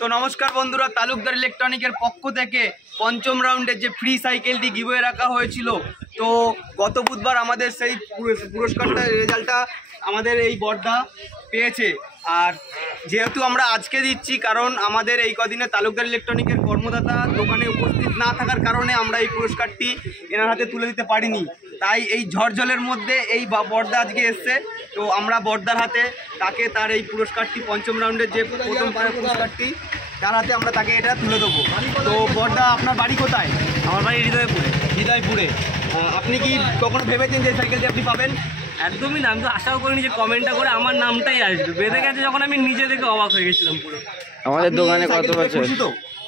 তো নমস্কার বন্ধুরা, তালুকদার ইলেকট্রনিকের পক্ষ থেকে পঞ্চম রাউন্ডে যে ফ্রি সাইকেলটি গিভওয়ে রাখা হয়েছিল, তো গত বুধবার আমাদের সেই পুরস্কারটা রেজাল্টটা আমাদের এই বড়দা পেয়েছে। আর যেহেতু আমরা আজকে দিচ্ছি, কারণ আমাদের এই কদিনে তালুকদার ইলেকট্রনিকের কর্মদাতা দোকানে উপস্থিত না থাকার কারণে আমরা এই পুরস্কারটি এনার হাতে তুলে দিতে পারিনি। তাই এই ঝড় মধ্যে এই বড়দা আজকে এসছে, তো আমরা বড়দার হাতে তাকে তার এই পুরস্কারটি পঞ্চম রাউন্ডের যে প্রথম পুরস্কারটি তার হাতে আমরা তাকে এটা তুলে দেবো। তো বড়দা, আপনার বাড়ি কোথায়? আমার বাড়ি হৃদয়পুরে। আপনি কি কখনো ভেবেছেন যে সাইকেলটি আপনি পাবেন? একদমই না, আমি তো আশাও করিনি যে কমেন্টটা করে আমার নামটাই আসবে। বেঁধে গেছে যখন আমি নিজে থেকে অবাক হয়ে গেছিলাম পুরো। আমাদের দোকানে কত বছর?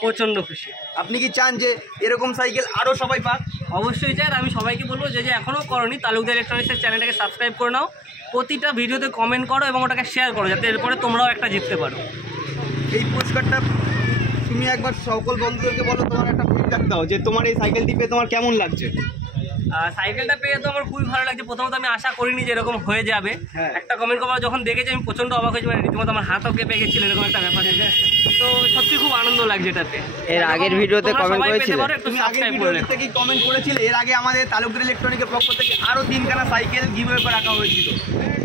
প্রচণ্ড খুশি। আপনি কি চান যে এরকম সাইকেল আরও সবাই পাক? অবশ্যই চাই। আমি সবাইকে বলবো যে এখনও করনি, তালুকদার ইলেকট্রনিক্সের চ্যানেলটাকে সাবস্ক্রাইব করে নাও, প্রতিটা ভিডিওতে কমেন্ট করো এবং ওটাকে শেয়ার করো, যাতে এরপরে তোমরাও একটা জিততে পারো। এই পুরস্কারটা তুমি একবার সকল বন্ধুদেরকে বলো, তোমার একটা ফিডব্যাক দাও যে তোমার এই সাইকেলটি পেয়ে তোমার কেমন লাগছে। সাইকেলটা পেয়ে তো আমার খুবই ভালো লাগছে। প্রথমত আমি আশা করিনি যে এরকম হয়ে যাবে। একটা কমেন্ট করা যখন দেখেছি আমি প্রচণ্ড অবাক হয়েছি, মানে রীতিমতো আমার হাতও কেঁপে গেছিল, এরকম একটা ব্যাপার। তো সত্যি খুব আনন্দ লাগছে এটাতে। এর আগের ভিডিওতে কমেন্ট করেছিলে? তুমি আগের ভিডিওতে কি কমেন্ট করেছিলে? এর আগে আমাদের তালুকদার ইলেকট্রনিকের পক্ষ থেকে আরও 3খানা সাইকেল গিভওয়ে করে রাখা হয়েছিল,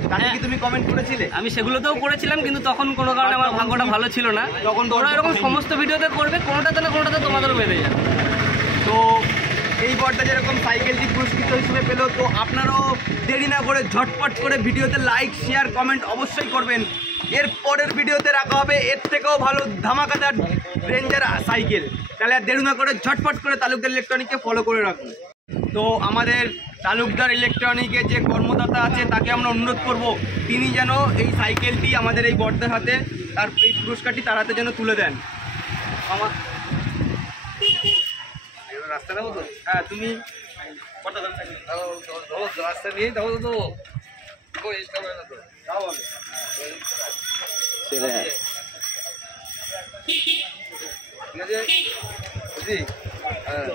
তাহলে কি তুমি কমেন্ট করেছিলে? আমি সেগুলোতেও করেছিলাম, কিন্তু তখন কোনো কারণে আমার ভাগ্যটা ভালো ছিল না। তখন তোমরা এরকম সমস্ত ভিডিওতে করবে, কোনোটাতে না কোনোটাতে তোমাদেরও বেঁধে যাবে। তো এই বড়টা যেরকম সাইকেলটি পুরস্কৃত হিসেবে পেল, তো আপনারাও দেরি না করে ঝটপট করে ভিডিওতে লাইক, শেয়ার, কমেন্ট অবশ্যই করবেন। এর পরের ভিডিওতে রাখা হবে এর থেকেও ভালো ধামাকাদার রেঞ্জার সাইকেল। তাহলে আর দেরি না করে ঝটপট করে তালুকদার ইলেকট্রনিককে ফলো করে রাখুন। তো আমাদের তালুকদার ইলেকট্রনিকের যে কর্মদাতা আছে তাকে আমরা অনুরোধ করব, তিনি যেন এই সাইকেলটি আমাদের এই বড়দের হাতে, তার এই পুরস্কারটি তার হাতে যেন তুলে দেন। আমার রাস্তা নেবো তো? হ্যাঁ, তুমি রাস্তা নিয়েই যাবো তো। ঠিক আছে, হ্যাঁ।